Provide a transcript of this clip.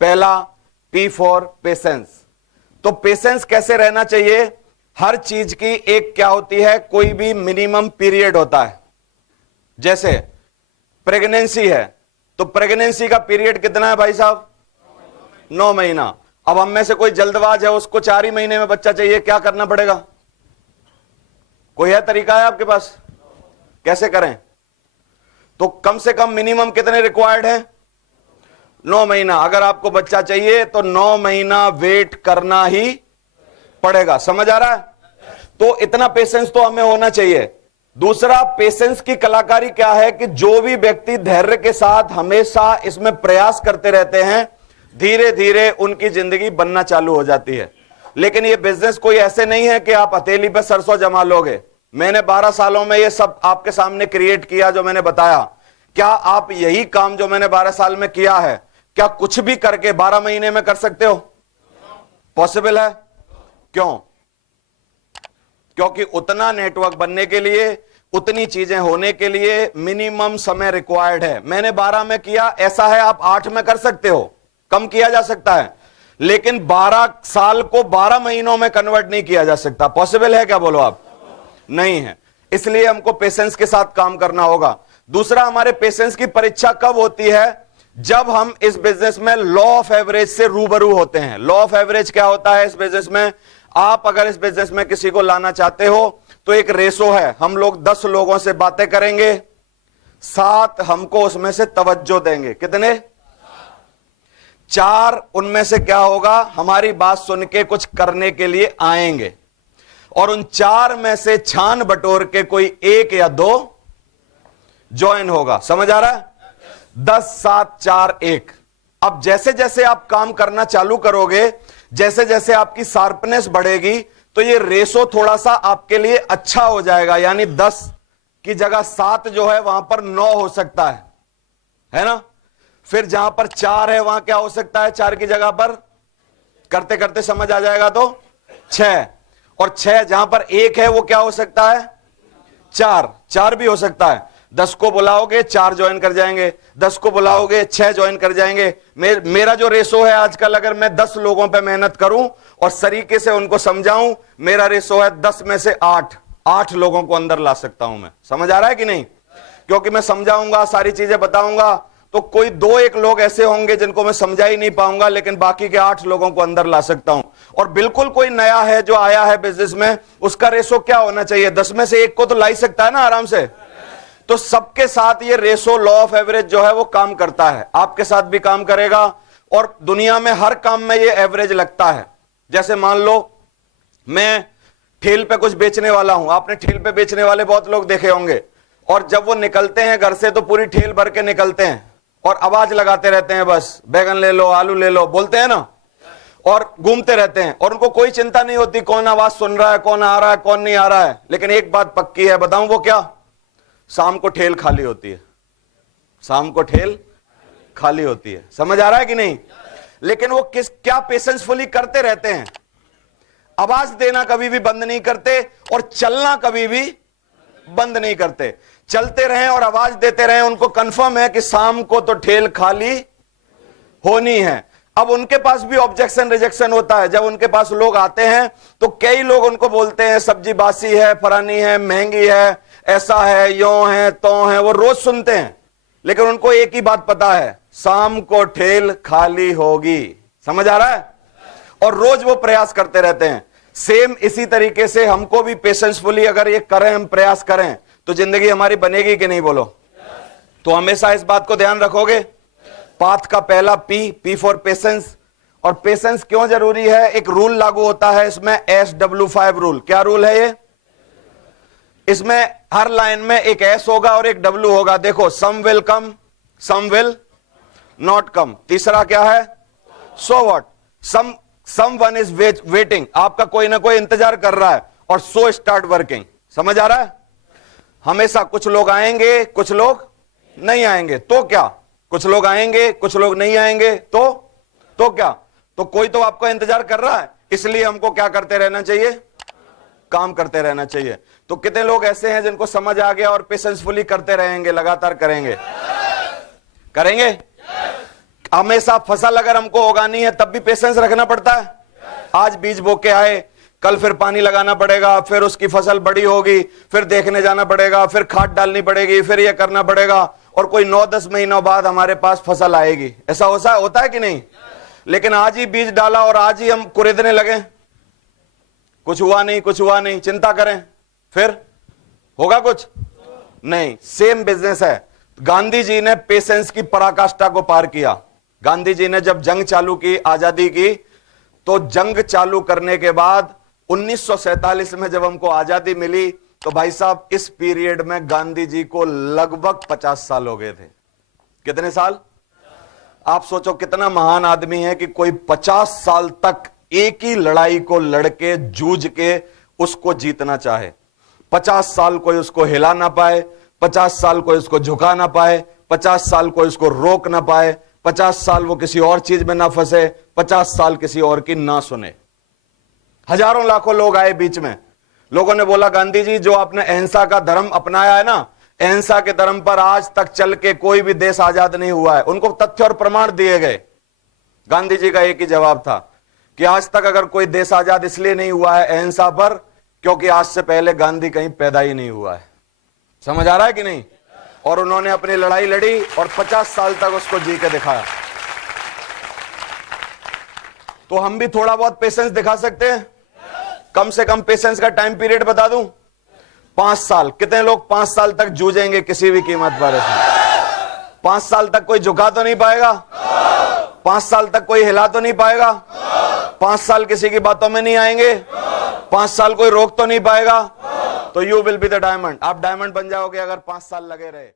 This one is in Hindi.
पहला P फॉर पेशेंस। तो पेशेंस कैसे रहना चाहिए? हर चीज की एक क्या होती है, कोई भी मिनिमम पीरियड होता है। जैसे प्रेगनेंसी है तो प्रेगनेंसी का पीरियड कितना है भाई साहब? 9 महीना। अब हम में से कोई जल्दबाज है, उसको 4 ही महीने में बच्चा चाहिए, क्या करना पड़ेगा? कोई है तरीका है आपके पास? कैसे करें? तो कम से कम मिनिमम कितने रिक्वायर्ड है? 9 महीना। अगर आपको बच्चा चाहिए तो 9 महीना वेट करना ही पड़ेगा। समझ आ रहा है? तो इतना पेशेंस तो हमें होना चाहिए। दूसरा, पेशेंस की कलाकारी क्या है कि जो भी व्यक्ति धैर्य के साथ हमेशा इसमें प्रयास करते रहते हैं, धीरे धीरे उनकी जिंदगी बनना चालू हो जाती है। लेकिन ये बिजनेस कोई ऐसे नहीं है कि आप हथेली पे सरसों जमा लोगे। मैंने 12 सालों में ये सब आपके सामने क्रिएट किया जो मैंने बताया। क्या आप यही काम जो मैंने 12 साल में किया है, क्या कुछ भी करके 12 महीने में कर सकते हो? पॉसिबल है? क्यों? क्योंकि उतना नेटवर्क बनने के लिए, उतनी चीजें होने के लिए मिनिमम समय रिक्वायर्ड है। मैंने 12 में किया, ऐसा है आप 8 में कर सकते हो, कम किया जा सकता है, लेकिन 12 साल को 12 महीनों में कन्वर्ट नहीं किया जा सकता। पॉसिबल है क्या? बोलो आप। नहीं है। इसलिए हमको पेशेंस के साथ काम करना होगा। दूसरा, हमारे पेशेंस की परीक्षा कब होती है? जब हम इस बिजनेस में लॉ ऑफ एवरेज से रूबरू होते हैं। लॉ ऑफ एवरेज क्या होता है इस बिजनेस में? आप अगर इस बिजनेस में किसी को लाना चाहते हो तो एक रेशो है, हम लोग 10 लोगों से बातें करेंगे, 7 हमको उसमें से तवज्जो देंगे। कितने? 4 उनमें से क्या होगा, हमारी बात सुन के कुछ करने के लिए आएंगे, और उन 4 में से छान बटोर के कोई 1 या 2 ज्वाइन होगा। समझ आ रहा है? 10, 7, 4, 1। अब जैसे जैसे आप काम करना चालू करोगे, जैसे जैसे आपकी शार्पनेस बढ़ेगी, तो ये रेशो थोड़ा सा आपके लिए अच्छा हो जाएगा। यानी 10 की जगह 7 जो है वहां पर 9 हो सकता है ना? फिर जहां पर 4 है वहां क्या हो सकता है? 4 की जगह पर करते करते समझ आ जाएगा तो 6, और 6 जहां पर 1 है वो क्या हो सकता है? 4 भी हो सकता है। 10 को बुलाओगे 4 ज्वाइन कर जाएंगे, 10 को बुलाओगे 6 ज्वाइन कर जाएंगे। मेरा जो रेशो है आजकल, अगर मैं 10 लोगों पे मेहनत करूं और सरीके से उनको समझाऊं, मेरा रेशो है 10 में से 8 लोगों को अंदर ला सकता हूं मैं। समझ आ रहा है कि नहीं? क्योंकि मैं समझाऊंगा, सारी चीजें बताऊंगा, तो कोई 2-1 लोग ऐसे होंगे जिनको मैं समझा ही नहीं पाऊंगा, लेकिन बाकी के 8 लोगों को अंदर ला सकता हूं। और बिल्कुल कोई नया है जो आया है बिजनेस में, उसका रेशो क्या होना चाहिए? 10 में से 1 को तो ला ही सकता है ना आराम से। तो सबके साथ ये रेशो, लॉ ऑफ एवरेज जो है वो काम करता है, आपके साथ भी काम करेगा, और दुनिया में हर काम में ये एवरेज लगता है। जैसे मान लो मैं ठेल पे कुछ बेचने वाला हूं, आपने ठेल पे बेचने वाले बहुत लोग देखे होंगे, और जब वो निकलते हैं घर से तो पूरी ठेल भर के निकलते हैं और आवाज लगाते रहते हैं, बस बैगन ले लो, आलू ले लो, बोलते हैं ना, और घूमते रहते हैं, और उनको कोई चिंता नहीं होती कौन आवाज सुन रहा है, कौन आ रहा है, कौन नहीं आ रहा है। लेकिन एक बात पक्की है, बताऊं वो क्या? शाम को ठेल खाली होती है, शाम को ठेल खाली होती है। समझ आ रहा है कि नहीं? लेकिन वो क्या पेशेंसफुली करते रहते हैं, आवाज देना कभी भी बंद नहीं करते, और चलना कभी भी बंद नहीं करते। चलते रहें और आवाज देते रहें, उनको कंफर्म है कि शाम को तो ठेल खाली होनी है। अब उनके पास भी ऑब्जेक्शन रिजेक्शन होता है। जब उनके पास लोग आते हैं तो कई लोग उनको बोलते हैं सब्जी बासी है, फरानी है, महंगी है, ऐसा है, यों है, त्यों है, वो रोज सुनते हैं, लेकिन उनको एक ही बात पता है, शाम को ठेल खाली होगी। समझ आ रहा है? और रोज वो प्रयास करते रहते हैं। सेम इसी तरीके से हमको भी पेशेंसफुली अगर ये करें, हम प्रयास करें, तो जिंदगी हमारी बनेगी कि नहीं? बोलो। तो हमेशा इस बात को ध्यान रखोगे। पाथ का पहला पी फॉर पेशेंस। और पेशेंस क्यों जरूरी है? एक रूल लागू होता है इसमें, SW5 रूल। क्या रूल है ये? इसमें हर लाइन में एक S होगा और एक W होगा। देखो, some will come, some will not come. तीसरा क्या है? So what, some one is waiting, आपका कोई ना कोई इंतजार कर रहा है, और सो स्टार्ट वर्किंग। समझ आ रहा है? हमेशा कुछ लोग आएंगे, कुछ लोग नहीं आएंगे, तो क्या? कुछ लोग आएंगे, कुछ लोग नहीं आएंगे, तो क्या? तो कोई तो आपका इंतजार कर रहा है, इसलिए हमको क्या करते रहना चाहिए? काम करते रहना चाहिए। तो कितने लोग ऐसे हैं जिनको समझ आ गया और पेशेंसफुली करते रहेंगे, लगातार करेंगे? हमेशा फसल अगर हमको उगानी है तब भी पेशेंस रखना पड़ता है। आज बीज बो के आए, कल फिर पानी लगाना पड़ेगा, फिर उसकी फसल बड़ी होगी, फिर देखने जाना पड़ेगा, फिर खाद डालनी पड़ेगी, फिर यह करना पड़ेगा, और कोई 9-10 महीनों बाद हमारे पास फसल आएगी। ऐसा होता है कि नहीं? लेकिन आज ही बीज डाला और आज ही हम कुरेदने लगे, कुछ हुआ नहीं, कुछ हुआ नहीं, चिंता करें, फिर होगा कुछ नहीं। सेम बिजनेस है। गांधी जी ने पेशेंस की पराकाष्ठा को पार किया। गांधी जी ने जब जंग चालू की, आजादी की, तो जंग चालू करने के बाद 1947 में जब हमको आजादी मिली, तो भाई साहब इस पीरियड में गांधी जी को लगभग 50 साल हो गए थे। कितने साल? आप सोचो कितना महान आदमी है कि कोई 50 साल तक एक ही लड़ाई को लड़के जूझ के उसको जीतना चाहे। 50 साल कोई उसको हिला ना पाए, 50 साल कोई उसको झुका ना पाए, 50 साल कोई उसको रोक ना पाए, 50 साल वो किसी और चीज में ना फंसे, 50 साल किसी और की ना सुने। हजारों लाखों लोग आए बीच में, लोगों ने बोला गांधी जी जो आपने अहिंसा का धर्म अपनाया है ना, अहिंसा के धर्म पर आज तक चल के कोई भी देश आजाद नहीं हुआ है। उनको तथ्य और प्रमाण दिए गए। गांधी जी का एक ही जवाब था कि आज तक अगर कोई देश आजाद इसलिए नहीं हुआ है अहिंसा पर, क्योंकि आज से पहले गांधी कहीं पैदा ही नहीं हुआ है। समझ आ रहा है कि नहीं? और उन्होंने अपनी लड़ाई लड़ी और 50 साल तक उसको जी के दिखाया। तो हम भी थोड़ा बहुत पेशेंस दिखा सकते हैं। कम से कम पेशेंस का टाइम पीरियड बता दूं, 5 साल। कितने लोग 5 साल तक जूझेंगे किसी भी कीमत पर? 5 साल तक कोई झुका तो नहीं पाएगा, 5 साल तक कोई हिला तो नहीं पाएगा, 5 साल किसी की बातों में नहीं आएंगे, 5 साल कोई रोक तो नहीं पाएगा। तो you will be the diamond. आप डायमंड बन जाओगे अगर 5 साल लगे रहे।